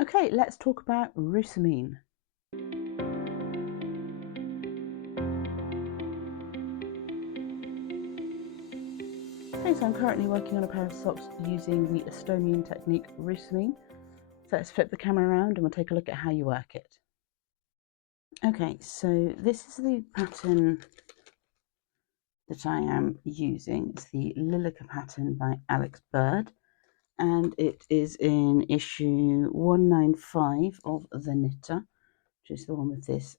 Okay, let's talk about Roosamine. Okay, so I'm currently working on a pair of socks using the Estonian technique Roosamine. So let's flip the camera around and we'll take a look at how you work it. Okay, so this is the pattern that I am using. It's the Lilica pattern by Alex Bird, and it is in issue 195 of The Knitter, which is the one with this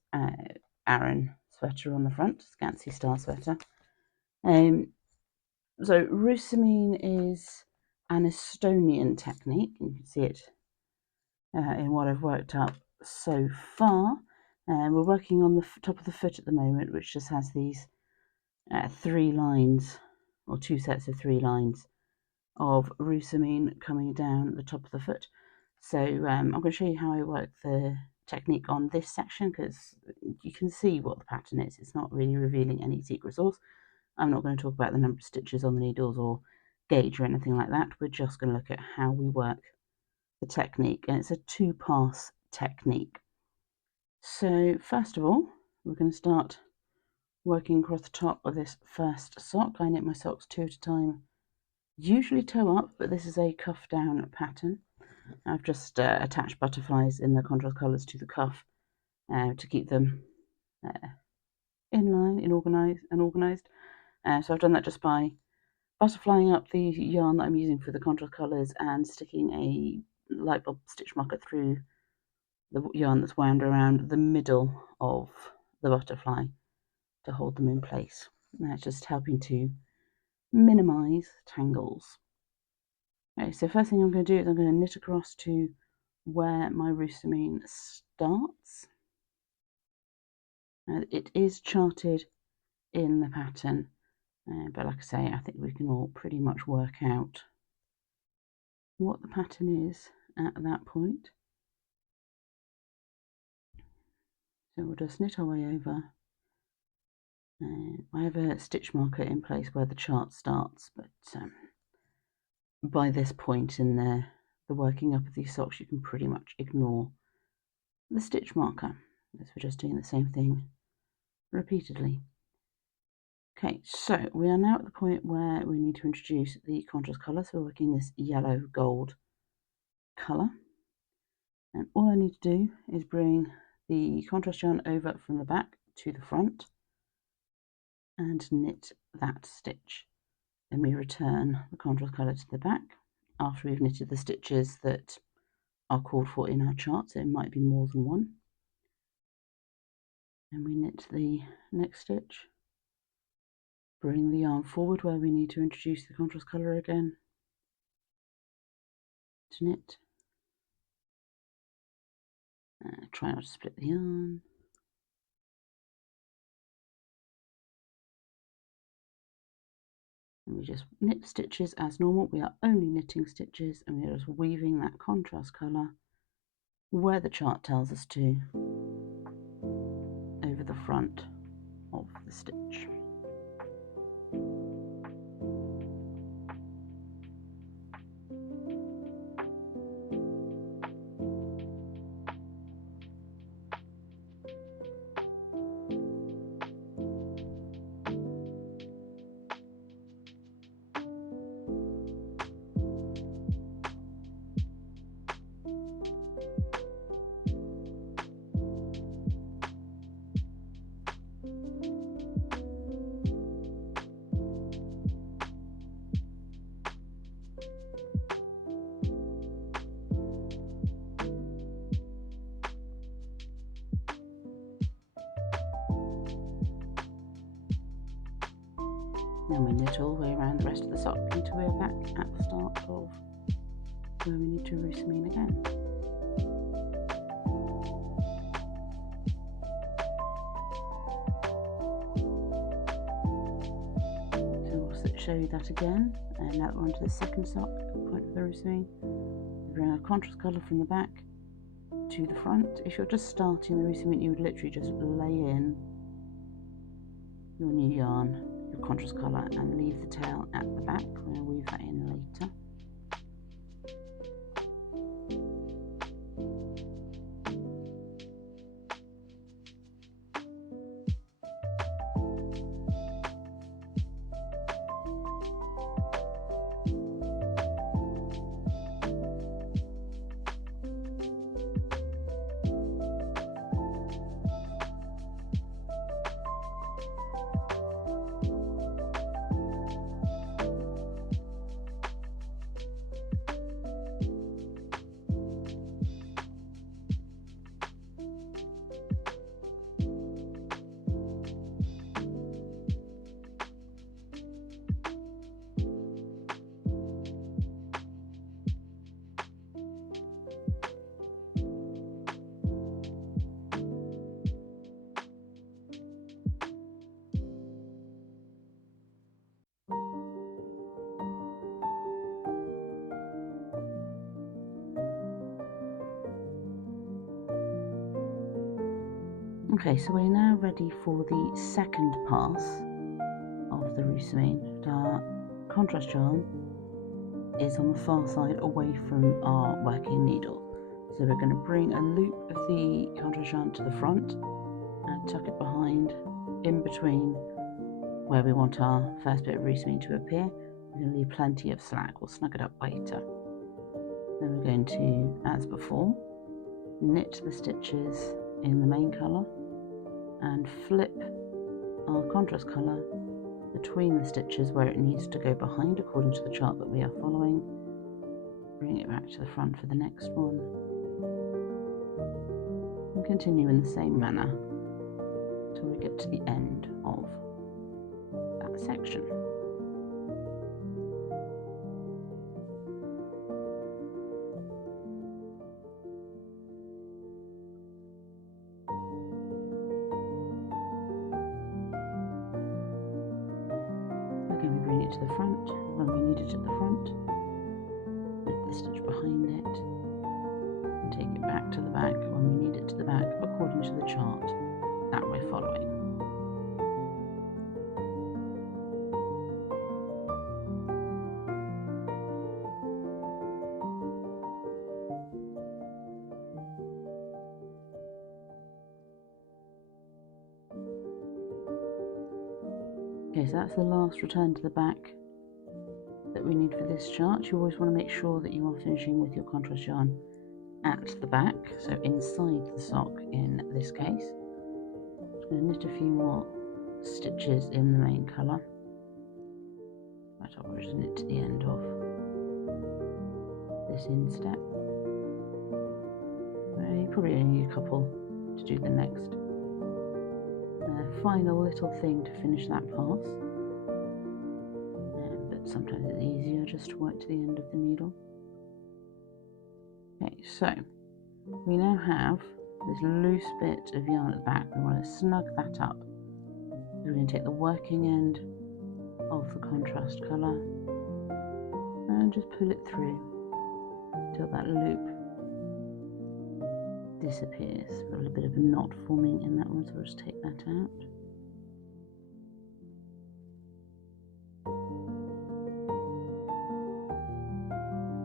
Aran sweater on the front, Scancy Star sweater. So Roosamine is an Estonian technique. You can see it in what I've worked up so far. We're working on the top of the foot at the moment, which just has these 3 lines, or 2 sets of 3 lines of Roosamine coming down at the top of the foot. So I'm going to show you how I work the technique on this section, because you can see what the pattern is. It's not really revealing any secret sauce. I'm not going to talk about the number of stitches on the needles or gauge or anything like that. We're just going to look at how we work the technique, and it's a 2-pass technique. So first of all, we're going to start working across the top of this first sock. I knit my socks 2 at a time, usually toe up, but this is a cuff down pattern. I've just attached butterflies in the contrast colours to the cuff to keep them in line and organised. So I've done that just by butterflying up the yarn that I'm using for the contrast colours and sticking a light bulb stitch marker through the yarn that's wound around the middle of the butterfly to hold them in place. And that's just helping to minimise tangles. Okay, so first thing I'm going to do is I'm going to knit across to where my Roosamine starts. It is charted in the pattern, but like I say, I think we can all pretty much work out what the pattern is at that point. So we'll just knit our way over. I have a stitch marker in place where the chart starts, but by this point in the working up of these socks, you can pretty much ignore the stitch marker, as we're just doing the same thing repeatedly. Okay, so we are now at the point where we need to introduce the contrast colour. So we're working this yellow gold colour, and all I need to do is bring the contrast yarn over from the back to the front and knit that stitch. Then we return the contrast colour to the back after we've knitted the stitches that are called for in our chart, so it might be more than one. And we knit the next stitch, bring the yarn forward where we need to introduce the contrast colour again, to knit, try not to split the yarn, and we just knit stitches as normal. We are only knitting stitches, and we are just weaving that contrast colour where the chart tells us to over the front of the stitch. Then we knit all the way around the rest of the sock until we're back at the start of where we need to Roosamine again. So we'll show you that again, and now that we're onto the second sock at the point of the Roosamine, we bring our contrast colour from the back to the front. If you're just starting the Roosamine, you would literally just lay in your new yarn, your contrast colour, and leave the tail at the back. We're going to weave that in later. Okay, so we're now ready for the second pass of the Roosamine. Our contrast yarn is on the far side away from our working needle. So we're going to bring a loop of the contrast yarn to the front and tuck it behind, in between where we want our first bit of Roosamine to appear. We're going to leave plenty of slack. We'll snug it up later. Then we're going to, as before, knit the stitches in the main colour and flip our contrast colour between the stitches where it needs to go behind according to the chart that we are following. Bring it back to the front for the next one and continue in the same manner till we get to the end of that section. Again, we bring it to the front when we need it at the front, flip the stitch behind it, and take it back to the back when we need it to the back according to the chart that we're following. Okay, so that's the last return to the back that we need for this chart. You always want to make sure that you are finishing with your contrast yarn at the back, so inside the sock in this case. I'm going to knit a few more stitches in the main colour. Right, I'll just knit to the end of this instep. You probably only need a couple to do the next. Final little thing to finish that pass, but sometimes it's easier just to work to the end of the needle. Okay, so we now have this loose bit of yarn at the back. We want to snug that up. So we're going to take the working end of the contrast colour and just pull it through until that loop disappears. We've got a little bit of a knot forming in that one, so we'll just take that out.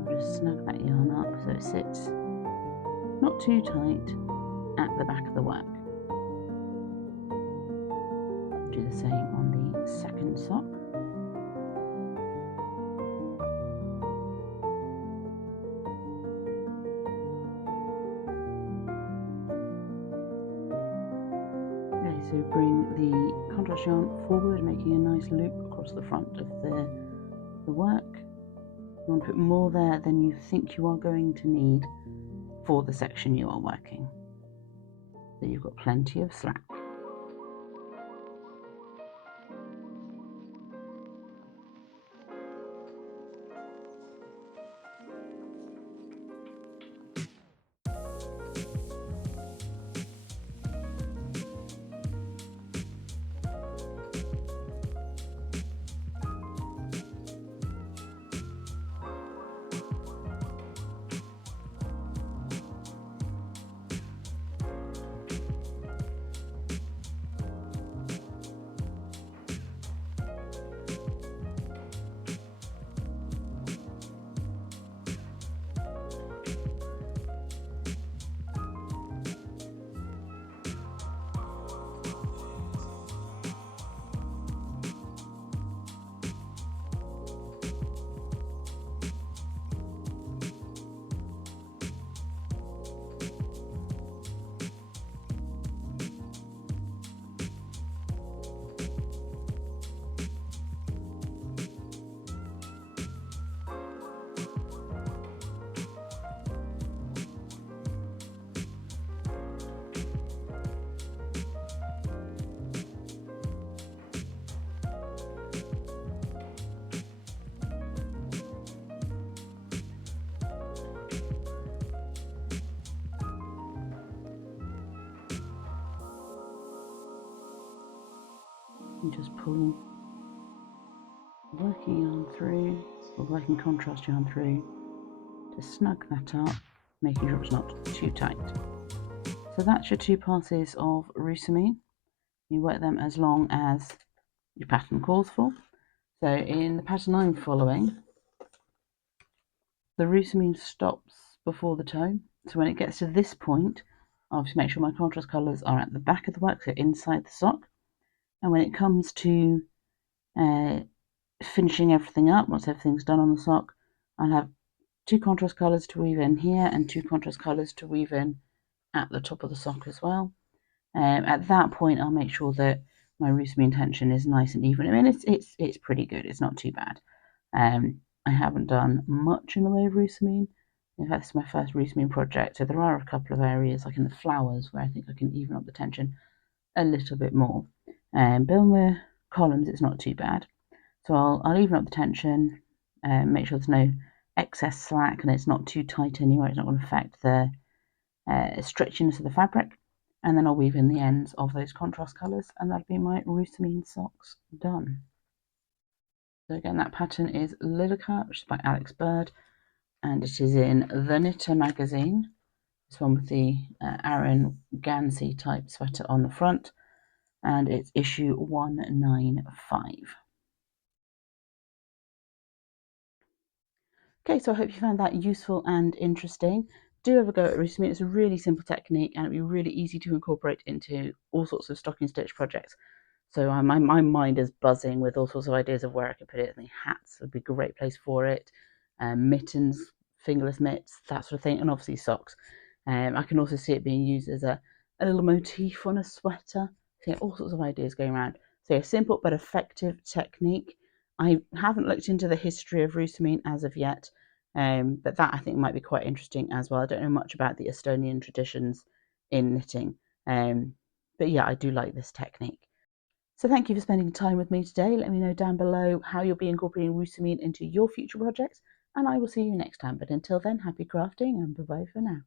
We'll just snug that yarn up so it sits not too tight at the back of the work. Do the same on the second sock. So bring the contrast yarn forward, making a nice loop across the front of the work. You want to put more there than you think you are going to need for the section you are working, so you've got plenty of slack. And just pull working yarn through, or working contrast yarn through, to snug that up, making sure it's not too tight. So that's your 2 passes of Roosamine. You work them as long as your pattern calls for. So in the pattern I'm following, the Roosamine stops before the toe. So when it gets to this point, I'll just make sure my contrast colours are at the back of the work, so inside the sock. And when it comes to finishing everything up, once everything's done on the sock, I'll have 2 contrast colours to weave in here and 2 contrast colours to weave in at the top of the sock as well. At that point, I'll make sure that my Roosamine tension is nice and even. I mean, it's pretty good. It's not too bad. I haven't done much in the way of Roosamine. In fact, this is my first Roosamine project, so there are a couple of areas, like in the flowers, where I think I can even up the tension a little bit more. But on the columns, it's not too bad. So I'll even up the tension, make sure there's no excess slack and it's not too tight anywhere. It's not going to affect the stretchiness of the fabric. And then I'll weave in the ends of those contrast colours, and that'll be my Roosamine socks done. So again, that pattern is Lilaca, which is by Alex Bird, and it is in The Knitter magazine. This one with the Aaron Gansey type sweater on the front, and it's issue 195. Okay, so I hope you found that useful and interesting. Do have a go at Roosamine. It's a really simple technique and it'll be really easy to incorporate into all sorts of stocking stitch projects. So my mind is buzzing with all sorts of ideas of where I could put it. I think hats would be a great place for it, mittens, fingerless mitts, that sort of thing, and obviously socks. I can also see it being used as a little motif on a sweater. So yeah, all sorts of ideas going around. So a simple but effective technique. I haven't looked into the history of Roosamine as of yet, but that I think might be quite interesting as well. I don't know much about the Estonian traditions in knitting, but yeah, I do like this technique. So thank you for spending time with me today. Let me know down below how you'll be incorporating Roosamine into your future projects, and I will see you next time. But until then, happy crafting and bye-bye for now.